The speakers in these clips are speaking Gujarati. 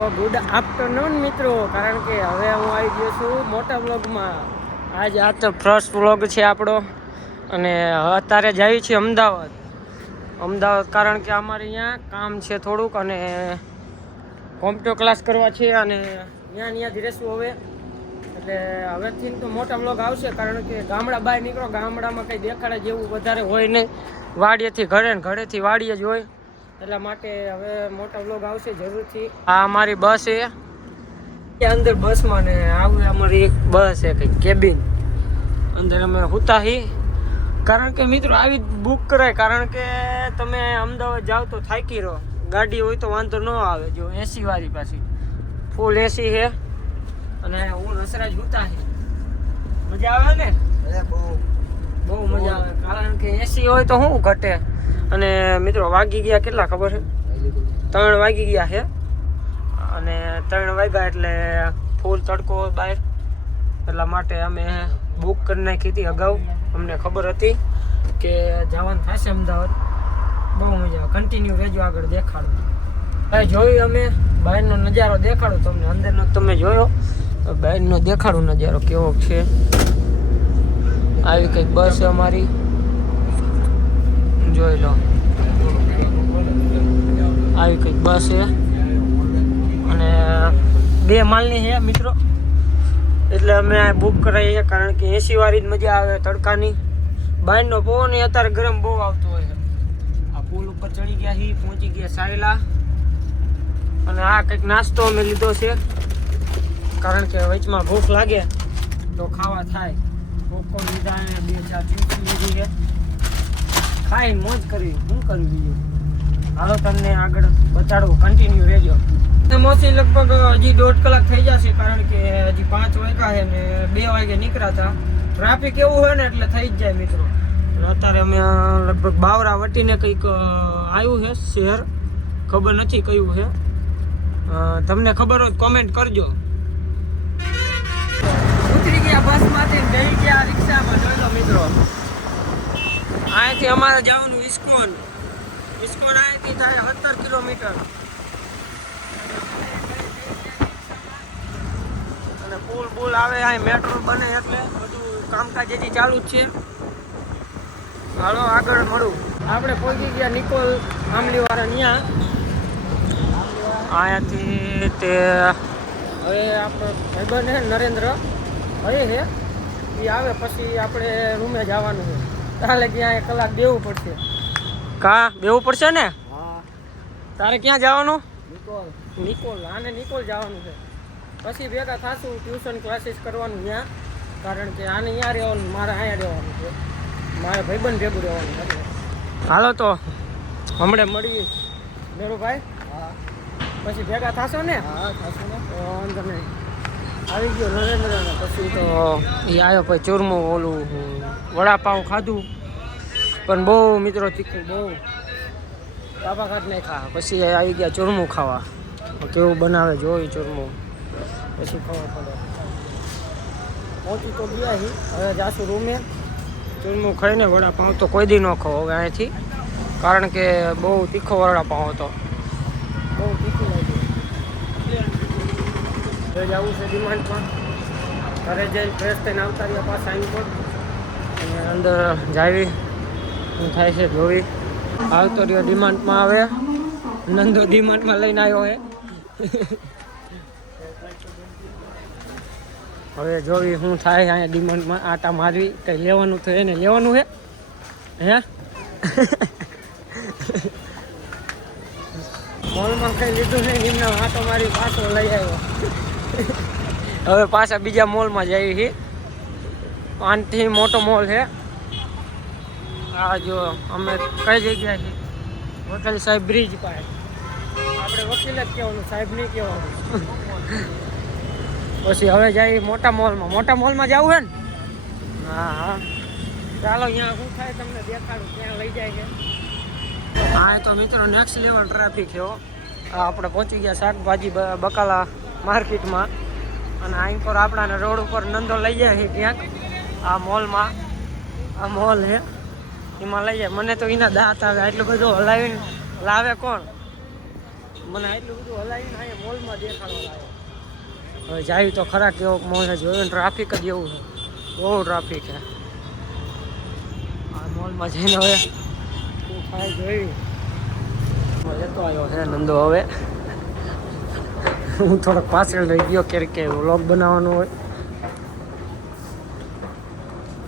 ગુડ આફ્ટરનૂન મિત્રો, કારણ કે હવે હું આવી ગયો છું મોટા વ્લોગમાં। આજે આ તો ફર્સ્ટ વ્લોગ છે આપણો, અને અત્યારે જઈએ છીએ અમદાવાદ કારણ કે અમારે અહીંયા કામ છે થોડુંક, અને કોમ્પ્યુટર ક્લાસ કરવા છે, અને ત્યાં રહેશું હવે। એટલે હવેથી તો મોટા વ્લોગ આવશે, કારણ કે ગામડા બહાર નીકળો, ગામડામાં કંઈ દેખાડે જેવું વધારે હોય નહીં, વાડીએથી ઘરે ને ઘરેથી વાડીએ જ હોય, એટલા માટે હવે મોટા વ્લોગ આવશે જરૂરથી। આ અમારી બસ છે, અંદર બસમાં ને આવું અમારી એક બસ છે કંઈક કેબિન, અંદર અમે હુતા હી। કારણ કે મિત્રો આવી બુક કરાય, કારણ કે તમે અમદાવાદ જાઓ તો થાકી રહો, ગાડી હોય તો વાંધો ન આવે। જો એસી વાળી પાછી ફૂલ એસી છે, અને હું નસરાજ હુતા હી, મજા આવે ને? બહુ મજા આવે, કારણ કે એસી હોય તો શું ઘટે। અને મિત્રો વાગી ગયા કેટલા ખબર છે? 3 વાગી ગયા છે, અને 3 વાગ્યા એટલે ફૂલ તડકો બહાર, એટલા માટે અમે બુક કરી નાખી હતી અગાઉ। અમને ખબર હતી કે જવાનું થશે અમદાવાદ, બહુ મજા આવે। કન્ટિન્યુ રહેજો, આગળ દેખાડો। ભાઈ જોયું અમે બહારનો નજારો દેખાડું તમને, અંદરનો તમે જોયો, બહારનો દેખાડું નજારો કેવો છે। આવી કંઈક બસ છે અમારી, જોઈ લો, આવી કંઈક બસ છે, અને 2 માળની છે મિત્રો, એટલે અમે આ બુક કરાવીએ, કારણ કે એસી વાળી જ મજા આવે તડકાની। બહારનો પવન અત્યારે ગરમ બહુ આવતો હોય છે। આ પુલ ઉપર ચડી ગયા છીએ, પહોંચી ગયા સાયલા, અને આ કંઈક નાસ્તો અમે લીધો છે, કારણ કે વચમાં ભૂખ લાગે તો ખાવા થાય। પોપકોર્ન લીધા અને 2-4 ચીપ્સ લીધી છે, ખાઈને મોજ કરવી, શું કરવી બીજું। હાલો તમને આગળ બતાડું, કન્ટિન્યુ રહેજો। મોસી લગભગ હજી 1.5 કલાક થઈ જશે, કારણ કે હજી 5 વાગ્યા છે ને 2 વાગે નીકળ્યા હતા। ટ્રાફિક એવું હોય ને એટલે થઈ જ જાય મિત્રો। અને અત્યારે અમે લગભગ બાવરા વટીને કંઈક આવ્યું છે શહેર, ખબર નથી કયું છે, તમને ખબર હોય કોમેન્ટ કરજો। ઉતરી ગયા બસમાંથી, જઈ ગયા રિક્ષામાં, જોઈ લો મિત્રો। અહીંથી અમારે જવાનું ઇસ્કોન અહીંથી થાય 17 કિલોમીટર, અને પુલ આવે, અહીં મેટ્રો બને, એટલે બધું કામકાજ હજી ચાલુ જ છે। હાલો આગળ મળું। આપણે પહોંચી ગયા નિકોલ આંબલીવાળા, અહીંયાથી તે હવે આપણો ભાઈબંધ છે નરેન્દ્ર હવે છે, એ આવે પછી આપણે રૂમે જવાનું છે। તારે ક્યાં 1 કલાક બેવું પડશે, બેવું પડશે ને? તારે ક્યાં જવાનું? નિકોલ આને નિકોલ જવાનું છે, પછી ભેગા થાશું, ટ્યુશન ક્લાસીસ કરવાનું ત્યાં, કારણ કે આને અહીંયા રહેવાનું, મારે અહીંયા રહેવાનું છે, મારે ભાઈબંધ ભેગું રહેવાનું એટલે। હાલો તો હમણાં મળીએ મેરુભાઈ, પછી ભેગા થશો ને? વાંધો નહીં, આવી ગયો નરેન્દ્ર, પછી તો એ આવ્યો, પછી ચૂરમું ઓલું વડાપાઉં ખાધું, પણ બહુ મિત્રો તીખું, બહુ બાબા ખાટ નહીં ખા, પછી આવી ગયા ચૂરમું ખાવા, કેવું બનાવે જોઈ ચૂરમું, પછી ખબર પડે। પહોંચી તો ગયા હી, હવે જાશું રૂમે। ચૂરમું ખાઈને વડાપાઉં તો કોઈ દી ન ખાવ હવે અહીંથી, કારણ કે બહુ તીખો વડાપાઉં હતો, બહુ તીખું લાગ્યું। જવું છે ડિમાન્ડમાં, ઘરે જઈને ફ્રેશ થઈને આવતા રહ્યા પાછા આઈનકોટ, અને અંદર જાવી શું થાય છે જોવી। આવતો રહ્યો ડિમાન્ડમાં, આવે નંદો ડિમાન્ડમાં લઈને આવ્યો હે, હવે જોવી શું થાય અહીંયા ડિમાન્ડમાં, આટા મારવી, કંઈ લેવાનું તો એને લેવાનું છે હે। મોલમાં કંઈ લીધું નહીં, એમના આટો મારી પાછો લઈ આવ્યો। હવે પાછા બીજા મોલમાં જઈએ છીએ, આનથી મોટો મોલ છે આ। જો અમે કઈ જગ્યાએ છીએ? વકીલ સાહેબ બ્રિજ પાસે, આપણે વકીલ જ કહેવાનું, સાહેબ નહીં કહેવાનું। પછી હવે જઈએ મોટા મોલમાં જવું છે ને? હા ચાલો, અહીંયા શું થાય તમને દેખાડું, ક્યાં લઈ જાય છે। હા તો મિત્રો નેક્સ્ટ લેવલ ટ્રાફિક છે, આપણે પહોંચી ગયા શાકભાજી બકાલા માર્કેટમાં, અને અહીં પર આપણાને રોડ ઉપર નંદો લઈ જાય છે ક્યાંક, આ મોલમાં, આ મોલ છે એમાં લઈ જાય। મને તો એના દાંત આવે, એટલું બધું હલાવીને લાવે કોણ? મને આટલું બધું હલાવીને અહીંયા મોલમાં દેખાડવા લાગ્યો. હવે જાય તો ખરા કેવો મોલ જોયું ટ્રાફિક જ એવું છે, બહુ ટ્રાફિક છે આ મોલમાં જઈને. હવે શું થાય જોઈ. જતો આવ્યો છે નંદો. હવે હું થોડોક પાછળ રહી ગયો કે વ્લોગ બનાવવાનો હોય.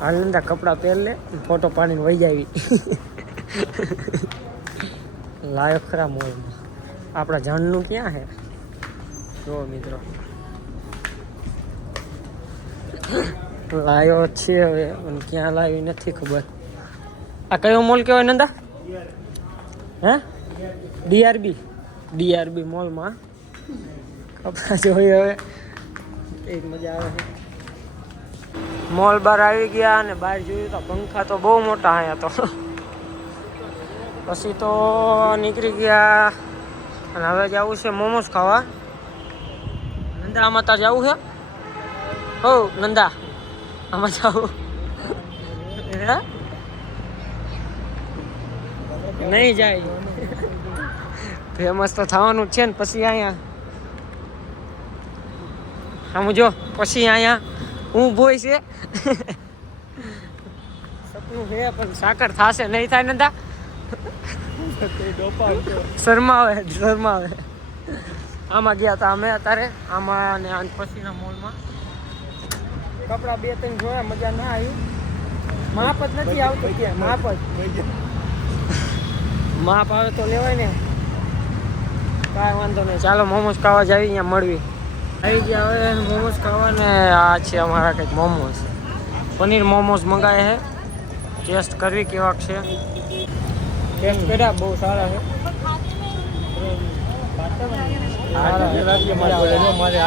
હાલ નંદા કપડાં પહેર લે, ફોટો પાડીને વહી જાવી. લાયો ખરા મોલમાં. આપણા જાણનું ક્યાં છે જો મિત્રો. લાયો છે હવે અને ક્યાં લાવી નથી ખબર. આ કયો મોલ કહેવાય નંદા? હે ડીઆરબી મોલમાં કપડાં જોઈએ. હવે એક મજા આવે છે. મોલ બહાર આવી ગયા અને બહાર જોયું તો પંખા તો બહુ મોટા અહીંયા તો. પછી તો નીકળી ગયા અને હવે જવું છે મોમોસ ખાવા. નંદા આમાં તાર જવું છે? હો નંદા આમાં જવું નહીં જાય. ફેમસ તો થવાનું જ છે ને. પછી અહીંયા આમ જો પછી અહીંયા હું બોય છે. સપનું છે પણ સાકર થશે નહીં થાય નંદા. શરમાવે. આમાં ગયા હતા અમે અત્યારે આમાં અને પછીના મોલમાં. કપડા 2-3 જોયા, મજા ના આવી. માપ જ નથી આવતું ત્યાં. માપ આવે તો લેવાય ને. કાંઈ વાંધો નહીં. ચાલો મોમોસ ખાવા જઈએ. અહીંયા મળવી આવી ગયા હવે મોમોસ ખાવા. ને આ છે અમારા કંઈક મોમોસ. પનીર મોમોસ મંગાવે છે. ટેસ્ટ કરવી કેવાક છે. ટેસ્ટ કર્યા બહુ સારા છે. મારે